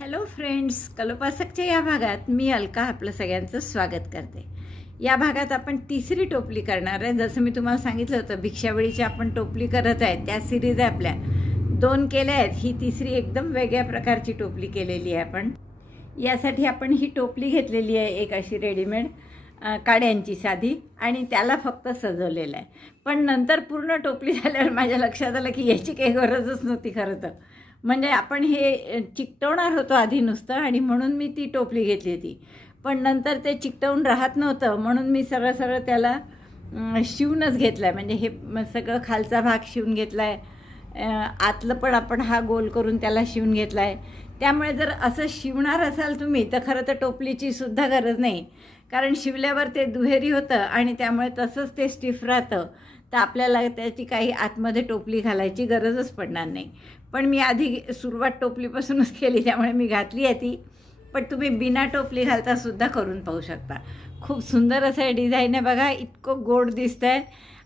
Hello friends कलोपासकच्या या भागात मी अलका आपलं सगळ्यांचं स्वागत करते. या भागात आपण तिसरी टोपली करणार आहे. जसं मी तुम्हाला सांगितलं होतं भिक्षावळीची आपण टोपली करत आहे. त्या सिरीज आहे आपल्या. दोन केल्या आहेत. ही तिसरी एकदम वेगळ्या प्रकारची टोपली केलेली आहे आपण. यासाठी आपण ही टोपली घेतलेली आहे एक अशी रेडीमेड काड्यांची साधी आणि त्याला फक्त सजवलेलं आहे. पण नंतर पूर्ण टोपली झाल्यावर माझ्या लक्षात आलं की याची काही गरजच नव्हती खरं तर. म्हणजे आपण हे चिकटवणार होतो आधी नुसतं आणि म्हणून मी ती टोपली घेतली होती. पण नंतर ते चिकटवून राहत नव्हतं म्हणून मी सरळ सरळ त्याला शिवूनच घेतलं आहे म्हणजे हे सगळं खालचा भाग शिवून घेतला आहे आतलं पण आपण हा गोल करून त्याला शिवून घेतला आहे त्यामुळे जर असं शिवणार असाल तुम्ही तर खरं तर टोपलीची सुद्धा गरज नाही. कारण शिवल्यावर ते दुहेरी होतं आणि त्यामुळे तसंच ते स्टिफ राहतं. तर आपल्याला त्याची काही आतमध्ये टोपली घालायची गरजच पडणार नाही. पण मी आधी सुरुवात टोपलीपासूनच केली त्यामुळे मी घातली आहे ती. पण तुम्ही बिना टोपली घालता सुद्धा करून पाहू शकता. खूप सुंदर असं हे डिझाईन आहे बघा इतकं गोड दिसतं आहे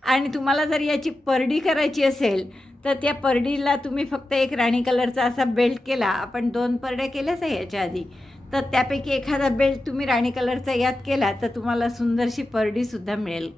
आणि तुम्हाला जर याची परडी करायची असेल तर त्या परडीला तुम्ही फक्त एक राणी कलरचा असा बेल्ट केला. आपण दोन परड्या केल्याच आहे याच्या आधी. तर त्यापैकी एखादा बेल्ट तुम्ही राणी कलरचा यात केला तर तुम्हाला सुंदरशी परडीसुद्धा मिळेल.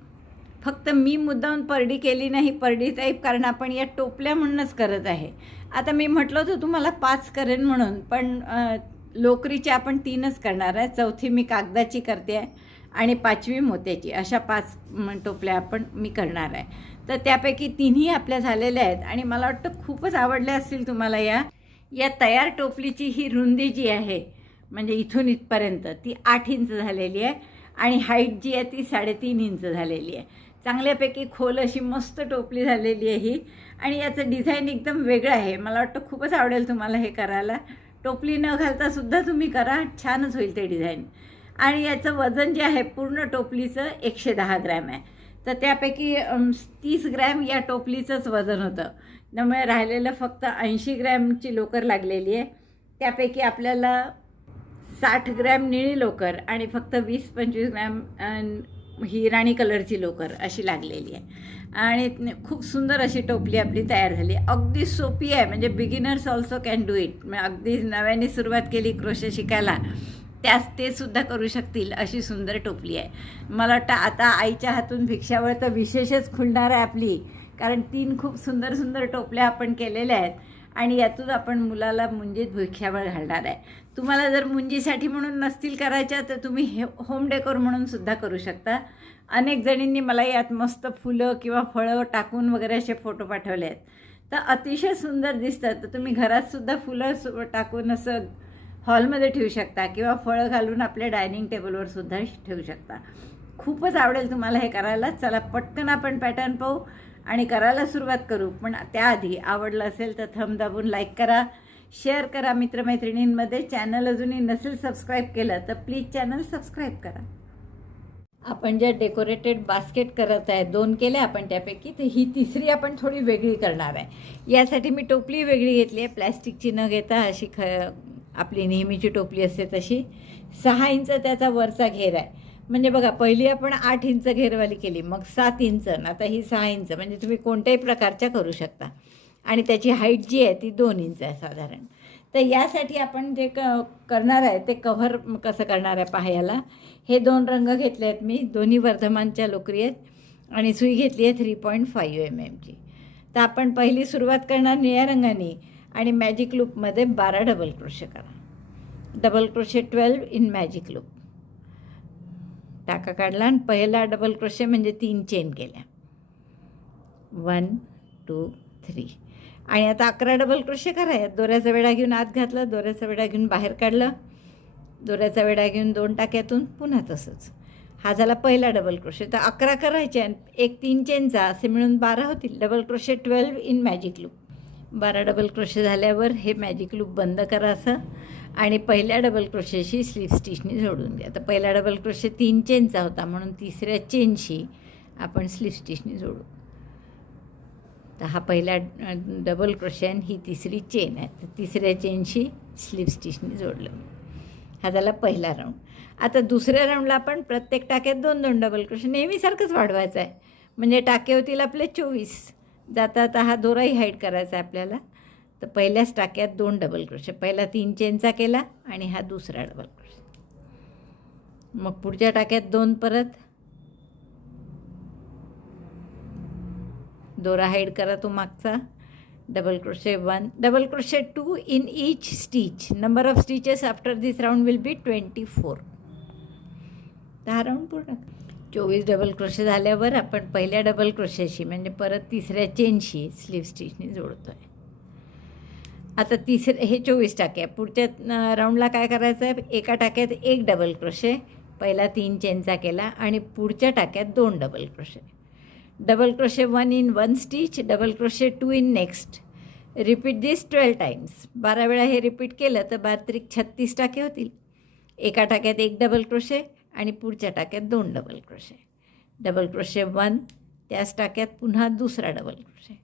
फक्त मी मुद्दाहून परडी केली नाही परडी टाईप कारण आपण या टोपल्या म्हणूनच करत आहे. आता मी म्हटलं होतं तुम्हाला पाच करेन म्हणून पण लोकरीची लोकरीच्या आपण तीनच करणार आहे. चौथी मी कागदाची करते आहे आणि पाचवी मोत्याची. अशा पाच टोपल्या आपण मी करणार आहे. तर त्यापैकी तिन्ही आपल्या झालेल्या आहेत आणि मला वाटतं खूपच आवडल्या असतील तुम्हाला या. या तयार टोपलीची ही रुंदी जी आहे म्हणजे इथून इथपर्यंत ती आठ इंच झालेली आहे आणि हाईट जी आहे ती साडेतीन इंच झालेली आहे. चांगल्यापैकी खोल अशी मस्त टोपली झालेली आहे ही. आणि याचं डिझाईन एकदम वेगळं आहे. मला वाटतं खूपच आवडेल तुम्हाला हे करायला. टोपली न घालता सुद्धा तुम्ही करा. छानच होईल ते डिझाईन आणि याचं वजन जे आहे पूर्ण टोपलीचं एकशे दहा ग्रॅम आहे. तर त्यापैकी तीस ग्रॅम या टोपलीचंच वजन होतं. त्यामुळे राहिलेलं फक्त ऐंशी ग्रॅमची लोकर लागलेली आहे. त्यापैकी आपल्याला साठ ग्रॅम निळी लोकर आणि फक्त वीस पंचवीस ग्रॅम हिराणी ही राणी कलरची लोकर अशी लागलेली आहे. आणि खूप सुंदर अशी टोपली आपली तयार झाली. अगदी सोपी आहे म्हणजे beginners also can do it अगदी नव्याने सुरुवात केली क्रोशे शिकायला त्यास ते सुद्धा करू शकतील अशी सुंदर टोपली आहे. मला वाटतं आता आईच्या हातून भिक्षावळ तर विशेषच खुलणार आहे आपली कारण तीन खूप सुंदर सुंदर टोपल्या आपण केलेल्या आहेत. आणि यातून आपण मुलाला मुंजीत भिक्षावळ घालणार आहे. तुम्हाला जर मुंजीसाठी म्हणून नसतील करायच्या तर तुम्ही हे होम डेकोर म्हणून सुद्धा करू शकता. अनेक जणींनी मला यात मस्त फुलं किंवा फळं टाकून वगैरे असे फोटो पाठवले आहेत. तर अतिशय सुंदर दिसतात. तर तुम्ही घरातसुद्धा फुलं सु टाकून असं हॉलमध्ये ठेवू शकता किंवा फळं घालून आपल्या डायनिंग टेबलवर सुद्धा ठेवू शकता. खूपच आवडेल तुम्हाला हे करायला. चला पटकन आपण पॅटर्न पाहू. आणि करायला सुरुवात करू. पण त्याआधी आवडलं असेल तर थम दाबून लाईक करा. शेअर करा मित्रमैत्रिणींमध्ये. चॅनल अजूनही नसेल सबस्क्राईब केलं तर प्लीज चॅनल सबस्क्राईब करा. आपण ज्या डेकोरेटेड बास्केट करत आहे दोन केल्या आपण त्यापैकी तर ही तिसरी आपण थोडी वेगळी करणार आहे. यासाठी मी टोपली वेगळी घेतली आहे. प्लॅस्टिकची न घेता अशी ख आपली नेहमीची टोपली असते तशी. सहा इंच त्याचा वरचा घेर आहे. म्हणजे बघा पहिली आपण आठ इंच घेरवाली केली मग सात इंच आता ही सहा इंच म्हणजे तुम्ही कोणत्याही प्रकारच्या करू शकता. आणि त्याची हाईट जी आहे ती दोन इंच आहे साधारण. तर यासाठी आपण जे क करणार आहे ते कव्हर कसं करणार आहे पाहायला? हे दोन रंग घेतले आहेत मी दोन्ही वर्धमानच्या लोकरी आहेत आणि सुई घेतली आहे थ्री पॉईंट फाईव्ह एम एमची तर आपण पहिली सुरुवात करणार निळ्या रंगाने आणि मॅजिक लूपमध्ये बारा डबल क्रोशे करा. Double crochet twelve in magic loop टाका काढला आणि पहिला डबल क्रोशे म्हणजे तीन चेन केल्या. वन टू थ्री आणि आता अकरा डबल क्रोशे करायत दोऱ्याचा वेढा घेऊन आत घातलं दोऱ्याचा वेढा घेऊन बाहेर काढलं. दोऱ्याचा वेढा घेऊन दोन टाक्यातून पुन्हा तसंच. हा झाला पहिला डबल क्रोशे तर अकरा करायचे आणि एक तीन चेनचा असे मिळून बारा होतील. Double crochet twelve in magic loop बारा डबल क्रोशे झाल्यावर हे मॅजिक लूप बंद करा असं. आणि पहिल्या डबल क्रोशेशी स्लीप स्टिचनी जोडून घ्या. तर पहिला डबल क्रोशे तीन चेनचा होता म्हणून तिसऱ्या चेनशी आपण स्लीप स्टिचनी जोडू. तर हा पहिला डबल क्रोशे आणि ही तिसरी चेन आहे. तर तिसऱ्या चेनशी स्लीप स्टिचनी जोडलं. हा झाला पहिला राऊंड आता दुसऱ्या राऊंडला आपण प्रत्येक टाक्यात दोन दोन डबल क्रोशे नेहमीसारखंच वाढवायचं आहे म्हणजे टाके होतील आपले चोवीस. जाता आता हा दोराही हाईट करायचा आहे आपल्याला. तर पहिल्याच टाक्यात दोन डबल क्रोशे पहिला तीन चेनचा केला आणि हा दुसरा डबल क्रोशे मग पुढच्या टाक्यात दोन परत. दोरा हाईड करा तो मागचा. Double crochet one double crochet two in each stitch number of stitches after this round will be twenty four दहा राऊंड पूर्ण. चोवीस डबल क्रोशे झाल्यावर आपण पहिल्या डबल क्रोशेशी म्हणजे परत तिसऱ्या चेनशी स्लीव स्टिचनी जोडतो आहे आता तिसरे हे चोवीस टाके आहे पुढच्या राऊंडला काय करायचं आहे? एका टाक्यात एक डबल क्रोशे पहिला तीन चेनचा केला आणि पुढच्या टाक्यात दोन double crochet. Double crochet one in one stitch double crochet two in next. Repeat this twelve times बारा वेळा हे रिपीट केलं तर बात्रिक छत्तीस टाके होतील. एका टाक्यात एक डबल क्रोशे आणि पुढच्या टाक्यात दोन double crochet double crochet one त्याच टाक्यात पुन्हा दुसरा double crochet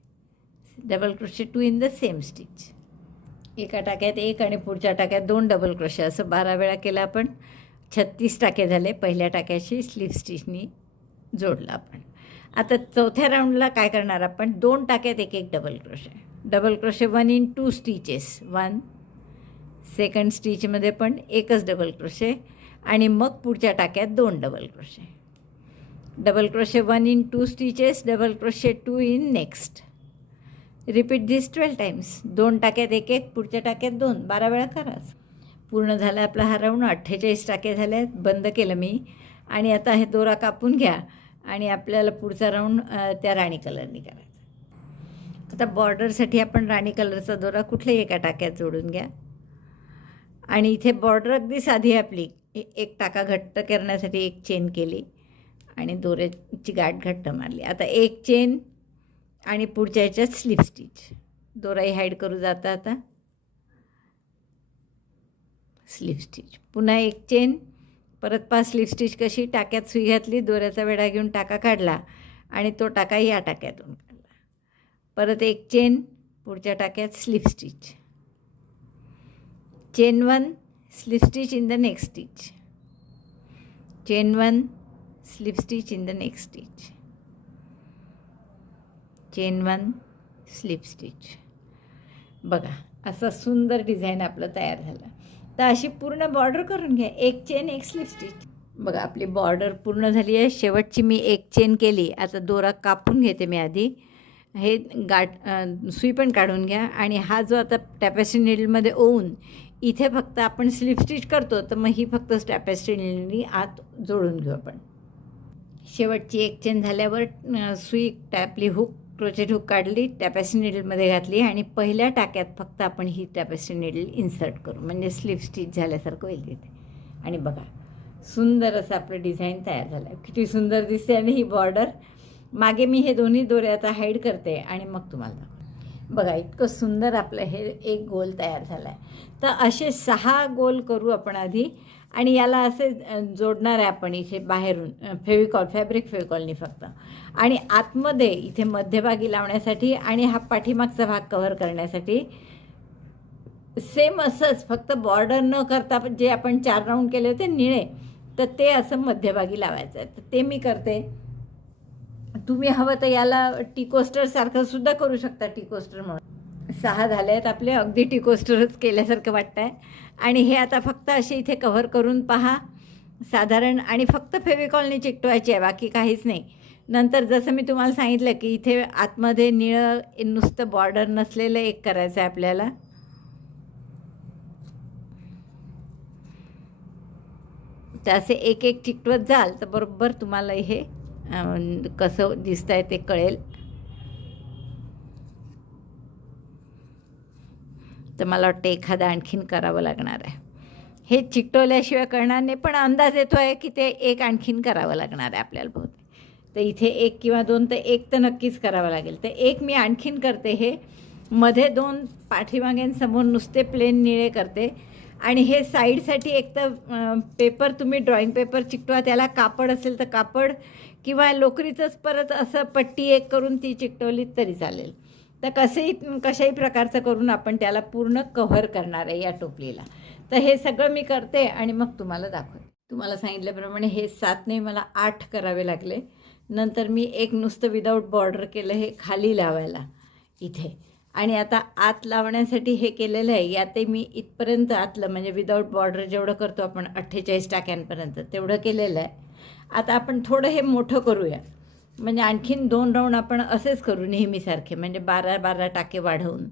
double crochet two in the same stitch एका टाक्यात एक आणि पुढच्या टाक्यात दोन डबल क्रोशे असं बारा वेळा केलं आपण. छत्तीस टाके झाले पहिल्या टाक्याशी स्लीप स्टिचनी जोडलं आपण. आता चौथ्या राऊंडला काय करणार आपण? दोन टाक्यात एक एक double crochet double crochet one in two stitches one second स्टिचमध्ये पण एकच डबल क्रोशे आणि मग पुढच्या टाक्यात दोन double crochet double crochet one in two stitches double crochet two in next repeat this twelve times दोन टाक्यात एक एक पुढच्या टाक्यात दोन. बारा वेळा कराच. पूर्ण झाला आपला हा राऊंड अठ्ठेचाळीस टाके झाले आहेत बंद केलं मी. आणि आता हे दोरा कापून घ्या. आणि आपल्याला पुढचा राऊंड त्या राणी कलरनी करायचा. आता बॉर्डरसाठी आपण राणी कलरचा दोरा कुठल्याही एका टाक्यात जोडून घ्या. आणि इथे बॉर्डर अगदी साधी आपली. एक टाका घट्ट करण्यासाठी एक चेन केली आणि दोऱ्याची गाठ घट्ट मारली. आता एक चेन आणि पुढच्या ह्याच्यात स्लिप स्टिच दोराही हाईड करू जाता आता. स्लिप स्टिच पुन्हा एक चेन परत पाच स्लिप स्टिच कशी टाक्यात सुई घातली दोऱ्याचा वेढा घेऊन टाका काढला आणि तो टाका या टाक्यातून काढला. परत एक चेन पुढच्या टाक्यात slip stitch chain one slip stitch in the next stitch chain one slip stitch in the next stitch chain one slip stitch बघा असा सुंदर डिझाईन आपलं तयार झालं. तर अशी पूर्ण बॉर्डर करून घ्या. एक चेन एक स्लिप स्टिच बघा आपली बॉर्डर पूर्ण झाली आहे. शेवटची मी एक चेन केली. आता दोरा कापून घेते मी आधी. हे गाठ सुई पण काढून घ्या. आणि हा जो आता टॅपॅस्ट्री निडलमध्ये ओवून इथे फक्त आपण स्लीप स्टिच करतो तर मग ही फक्त टॅपॅस्ट्री आत जोडून घेऊ आपण. शेवटची एक चेन झाल्यावर सुई टॅपली हुक क्रोचेट हुक काढली टॅपॅसी निडलमध्ये घातली आणि पहिल्या टाक्यात फक्त आपण ही टॅपॅसी निडल इन्सर्ट करू. म्हणजे स्लीप स्टिच झाल्यासारखं होईल तिथे. आणि बघा सुंदर असं आपलं डिझाईन तयार झालं आहे किती सुंदर दिसते आणि ही बॉर्डर मागे मी हे दोन्ही दोरे आता हाईड करते आणि मग तुम्हाला दाखवते. बघा इतकं सुंदर आपलं हे एक गोल तयार झाला आहे तर असे सहा गोल करू आपण आधी आणि याला असे जोडणार आहे आपण इथे बाहेरून फेविकॉल फॅब्रिक फेविकॉलनी फक्त. आणि आतमध्ये इथे मध्यभागी लावण्यासाठी आणि हा पाठीमागचा भाग कव्हर करण्यासाठी सेम असंच फक्त बॉर्डर न करता जे आपण चार राऊंड केले होते निळे तर ते असं मध्यभागी लावायचं आहे. तर ते मी करते. तुम्ही हवं तर याला टिकोस्टरसारखं सुद्धा करू शकता टिकोस्टर म्हणून. सहा झाले आहेत आपले अगदी टिकोस्टरच केल्यासारखं वाटतं आहे आणि हे आता फक्त असे इथे कव्हर करून पहा. साधारण आणि फक्त फेविकॉलने चिकटवायची आहे बाकी काहीच नाही. नंतर जसं मी तुम्हाला सांगितलं की इथे आतमध्ये निळं नुसतं बॉर्डर नसलेलं एक करायचं आहे आपल्याला. तर असे एक एक चिकटवत जाल तर बरोबर तुम्हाला हे कसं दिसत आहे ते कळेल. तर मला वाटतं एखादा आणखीन करावं लागणार आहे. हे चिकटवल्याशिवाय कळणार नाही पण अंदाज येतो आहे की ते एक आणखीन करावं लागणार आहे आपल्याला बहुतेक. तर इथे एक किंवा दोन तर एक तर नक्कीच करावं लागेल. तर एक मी आणखीन करते हे. मध्ये दोन पाठीमागेंसमोर नुसते प्लेन निळे करते. आणि हे साईडसाठी एक तर पेपर तुम्ही ड्रॉइंग पेपर चिकटवा त्याला कापड असेल तर कापड. किंवा लोकरीचंच परत असं पट्टी एक करून ती चिकटवली तरी चालेल. तर कसंही कशाही प्रकारचं करून आपण त्याला पूर्ण कव्हर करणार आहे या टोपलीला. तर हे सगळं मी करते आणि मग तुम्हाला दाखवते. तुम्हाला सांगितल्याप्रमाणे हे सात नाही मला आठ करावे लागले. नंतर मी एक नुसतं विदाऊट बॉर्डर केलं हे खाली लावायला इथे. आणि आता आत लावण्यासाठी हे केलेलं आहे. यातही मी इथपर्यंत आतलं म्हणजे विदाऊट बॉर्डर जेवढं करतो आपण अठ्ठेचाळीस टाक्यांपर्यंत तेवढं केलेलं आहे. आता आपण थोडं हे मोठं करूया. म्हणजे आणखीन दोन राऊंड आपण असेच करू नेहमीसारखे म्हणजे बारा बारा टाके वाढवून.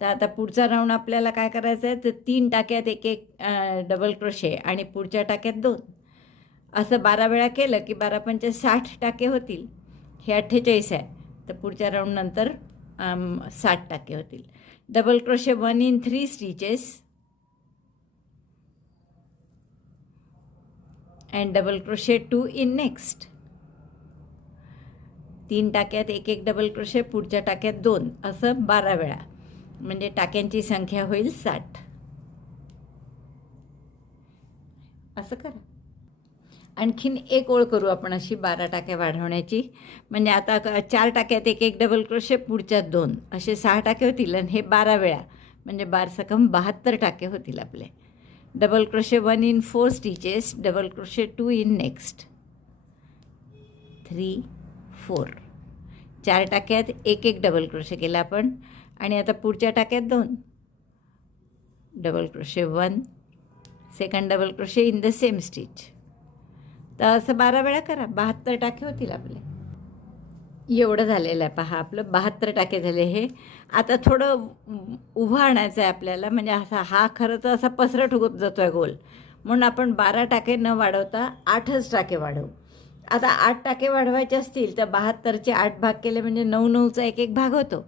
तर आता पुढचा राऊंड आपल्याला काय करायचं आहे? तर तीन टाक्यात एक एक डबल क्रोशे आणि पुढच्या टाक्यात दोन. असं बारा वेळा केलं की बारा पंचे साठ टाके होतील. हे अठ्ठेचाळीस आहे. तर पुढच्या राऊंडनंतर साठ टाके होतील. Double crochet one in three stitches and double crochet two in next तीन टाक्यात एक एक डबल क्रोशे पुढच्या टाक्यात दोन. असं बारा वेळा. म्हणजे टाक्यांची संख्या होईल साठ. असं करा. आणखीन एक ओळ करू आपण अशी बारा टाक्या वाढवण्याची. म्हणजे आता चार टाक्यात एक एक डबल क्रोशे पुढच्यात दोन. असे सहा टाके होतील आणि हे बारा वेळा. म्हणजे बार सकम बहात्तर टाके होतील आपले. Double crochet one in four stitches double crochet two in next three four चार टाक्यात एक एक डबल क्रोशे केला आपण. आणि आता पुढच्या टाक्यात दोन. Double crochet one second double crochet in the same stitch तर असं बारा वेळा करा. बहात्तर टाके होतील आपले. एवढं झालेलं आहे. पहा आपलं बहात्तर टाके झाले हे. आता थोडं उभं आणायचं आहे आपल्याला. म्हणजे असा हा खरं तर असा पसरट होत जातो आहे गोल. म्हणून आपण बारा टाके न वाढवता आठच टाके वाढवू. आता आठ टाके वाढवायचे असतील तर बहात्तरचे आठ भाग केले म्हणजे नऊ नऊचा एक एक भाग होतो.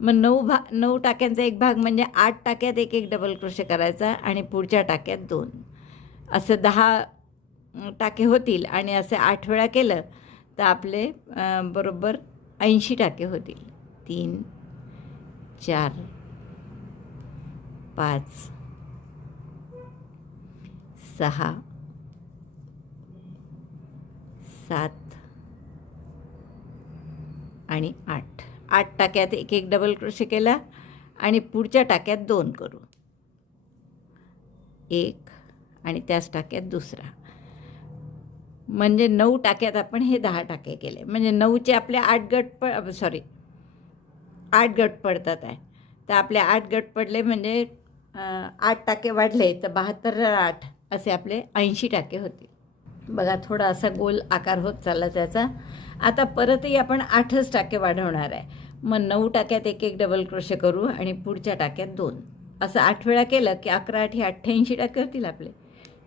मग नऊ भा नऊ टाक्यांचा एक भाग म्हणजे आठ टाक्यात एक एक डबल क्रोशे करायचा आणि पुढच्या टाक्यात दोन. असं दहा टाके होतील आणि असे आठ वेळा केलं तर आपले बरोबर ऐंशी टाके होतील. तीन चार पाच सहा सात आणि आठ. आठ टाक्यात एक एक डबल क्रोशे केला आणि पुढच्या टाक्यात दोन करू. एक आणि त्याच टाक्यात दुसरा. म्हणजे नऊ टाक्यात आपण हे दहा टाके केले. म्हणजे नऊचे आपले आठ गट प सॉरी आठ गट पडतात आहे. तर आपले आठ गट पडले म्हणजे आठ टाके वाढले तर बहात्तर आठ असे आपले ऐंशी टाके होतील. बघा थोडा असा गोल आकार होत चालला त्याचा. आता परतही आपण आठच टाके वाढवणार आहे. मग नऊ टाक्यात एक एक डबल क्रोशे करू आणि पुढच्या टाक्यात दोन. असं आठ वेळा केलं की अकरा आठ हे अठ्ठ्याऐंशी टाके होतील आपले.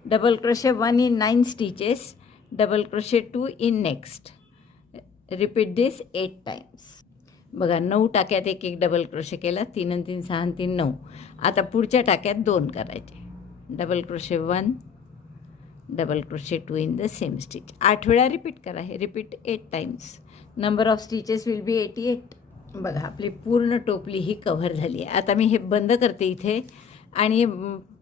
Double crochet one in nine stitches double crochet two in next repeat this eight times बघा नऊ टाक्यात एक एक डबल क्रोशे केला तीन आणि तीन सहा आणि तीन नऊ. आता पुढच्या टाक्यात दोन करायचे. Double crochet one double crochet two in the same stitch आठ वेळा रिपीट करा हे. Repeat eight times number of stitches will be eighty eight बघा आपली पूर्ण टोपली ही कव्हर झाली आहे. आता मी हे बंद करते इथे. आणि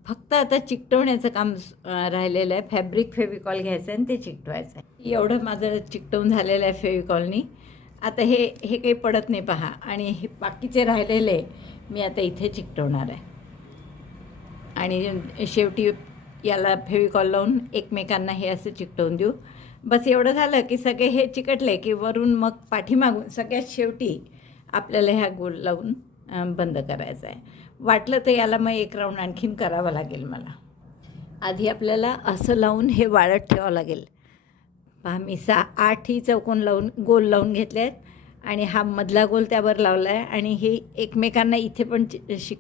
फक्त आता चिकटवण्याचं काम राहिलेलं आहे. फॅब्रिक फेविकॉल घ्यायचं आहे आणि ते चिकटवायचं आहे. एवढं माझं चिकटवून झालेलं आहे फेविकॉलनी. आता हे हे काही पडत नाही पहा. आणि हे बाकीचे राहिलेले मी आता इथे चिकटवणार आहे. आणि शेवटी याला फेविकॉल लावून एकमेकांना हे असं चिकटवून देऊ. बस एवढं झालं की सगळे हे चिकटले की वरून मग पाठीमागून सगळ्यात शेवटी आपल्याला ह्या गोल लावून बंद करायचं आहे. वाटलं तर याला मग एक राऊंड आणखीन करावं लागेल मला. आधी आपल्याला असं लावून हे वाळत ठेवावं लागेल. पहा मी सा आठही चौकोन लावून गोल लावून घेतले आहेत आणि हा मधला गोल त्यावर लावला आहे आणि हे एकमेकांना इथे पण चि शिक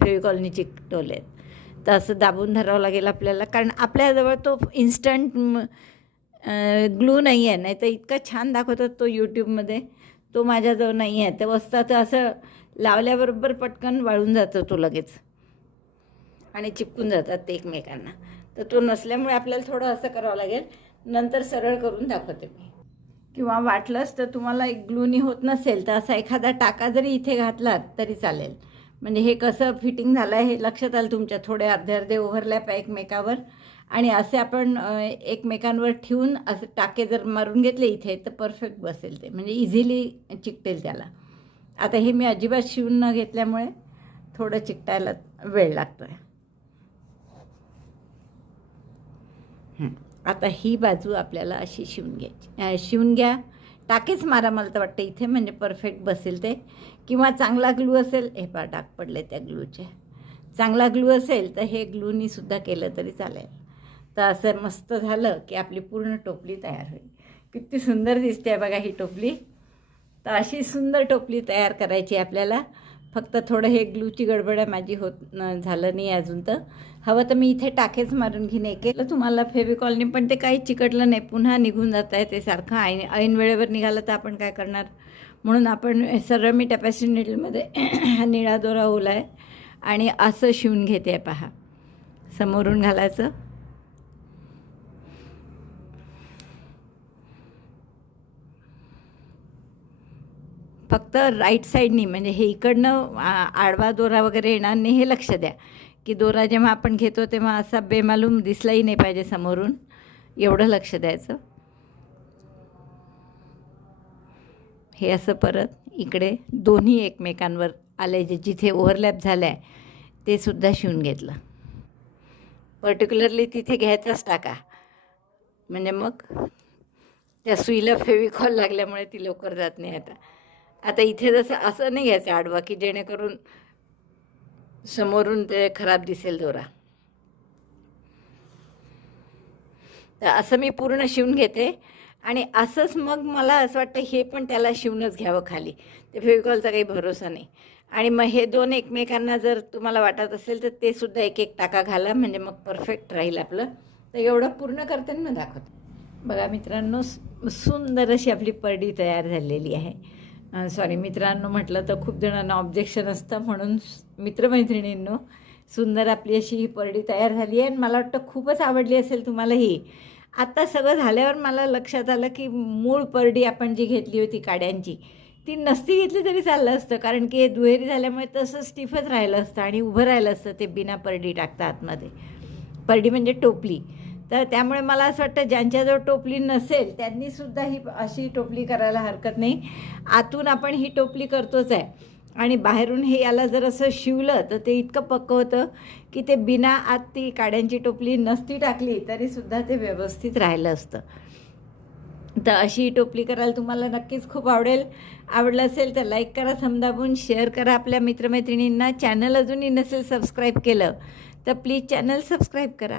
फेविकॉलनी चिकटवले आहेत. तर असं दाबून धरावं लागेल आपल्याला कारण आपल्याजवळ तो इन्स्टंट ग्लू नाही आहे. नाही तर इतका छान दाखवतात तो यूट्यूबमध्ये तो माझ्याजवळ नाही आहे. तर वस्ता तर असं लावल्याबरोबर पटकन वाळून जातो तो लगेच. आणि चिपकून जातात ते एकमेकांना. तर तो नसल्यामुळे आपल्याला थोडं असं करावं लागेल. नंतर सरळ करून दाखवते मी. किंवा वाटलंच तर तुम्हाला एक ग्लूनी होत नसेल तर असा एखादा टाका जरी इथे घातलात तरी चालेल. म्हणजे हे कसं फिटिंग झालं आहे हे लक्षात आलं तुमच्या थोडे अर्धे अर्धे ओव्हरलॅप आहे एकमेकावर. आणि असे आपण एकमेकांवर ठेवून असं टाके जर मारून घेतले इथे तर परफेक्ट बसेल ते. म्हणजे इझिली चिकटेल त्याला. आता हे मी अजिबात शिवून न घेतल्यामुळे थोडं चिकटायला वेळ लागतो आहे हं. आता ही बाजू आपल्याला अशी शिवून घ्यायची. शिवून घ्या. टाकेच मारा मला तर वाटतं. इथे म्हणजे परफेक्ट बसेल ते. किंवा चांगला ग्लू असेल हे पा टाक पडले त्या ग्लूचे. चांगला ग्लू असेल तर हे ग्लूनी सुद्धा केलं तरी चालेल. तर असं मस्त झालं की आपली पूर्ण टोपली तयार होईल. किती सुंदर दिसते बघा ही टोपली. तर अशी सुंदर टोपली तयार करायची आपल्याला. फक्त थोडं हे ग्लूची गडबड आहे माझी होत झालं नाही अजून तर. हवं तर मी इथे टाकेच मारून घेईन केलं तुम्हाला फेविकॉलनी पण ते काही चिकटलं नाही. पुन्हा निघून जात आहे ते सारखं. ऐन ऐन वेळेवर निघालं तर आपण काय करणार? म्हणून आपण सरळ मी टॅपॅसिटी निडलमध्ये हा निळा दोरा ओला आहे आणि असं शिवून घेते पहा. समोरून घालायचं. फक्त राईट साईडनी म्हणजे हे इकडनं आडवा दोरा वगैरे येणार नाही हे लक्ष द्या. की दोरा जेव्हा आपण घेतो तेव्हा असा बेमालूम दिसलाही नाही पाहिजे समोरून. एवढं लक्ष द्यायचं. हे असं परत इकडे दोन्ही एकमेकांवर आले जे जिथे ओव्हरलॅप झालं आहे ते सुद्धा शिवून घेतलं. पर्टिक्युलरली तिथे घ्यायचाच टाका. म्हणजे मग त्या सुईला फेविकॉल लागल्यामुळे ती लवकर जात नाही आता. आता इथे जसं असं नाही घ्यायचं आडवा की जेणेकरून समोरून ते खराब दिसेल दोरा. तर असं मी पूर्ण शिवून घेते. आणि असंच मग मला असं वाटतं हे पण त्याला शिवूनच घ्यावं खाली. ते फेविकॉलचा काही भरोसा नाही. आणि मग हे दोन एकमेकांना जर तुम्हाला वाटत असेल तर ते सुद्धा एक एक टाका घाला म्हणजे मग परफेक्ट राहील आपलं. तर एवढं पूर्ण करते मग दाखवते. बघा मित्रांनो सुंदर अशी आपली परडी तयार झालेली आहे. सॉरी मित्रांनो म्हटलं तर खूप जणांना ऑब्जेक्शन असतं म्हणून मित्रमैत्रिणींनो सुंदर आपली अशी ही परडी तयार झाली आहे आणि मला वाटतं खूपच आवडली असेल तुम्हाला ही. आता सगळं झाल्यावर मला लक्षात आलं की मूळ परडी आपण जी घेतली होती काड्यांची ती नसती घेतली तरी चाललं असतं कारण की हे दुहेरी झाल्यामुळे तसं स्टिफच राहिलं असतं आणि उभं राहिलं असतं ते बिना परडी टाकता आतमध्ये. परडी म्हणजे टोपली. तर त्यामुळे मला असं वाटतं ज्यांच्याजवळ टोपली नसेल त्यांनीसुद्धा ही अशी टोपली करायला हरकत नाही. आतून आपण ही टोपली करतोच आहे. आणि बाहेरून हे याला जर असं शिवलं तर ते इतकं पक्क होतं की ते बिना आत ती काड्यांची टोपली नसती टाकली तरीसुद्धा ते व्यवस्थित राहिलं असतं. तर अशी टोपली करायला तुम्हाला नक्कीच खूप आवडेल. आवडलं असेल तर लाईक करा थंब शेअर करा आपल्या मित्रमैत्रिणींना. चॅनल अजूनही नसेल सबस्क्राईब केलं तर प्लीज चॅनल सबस्क्राईब करा.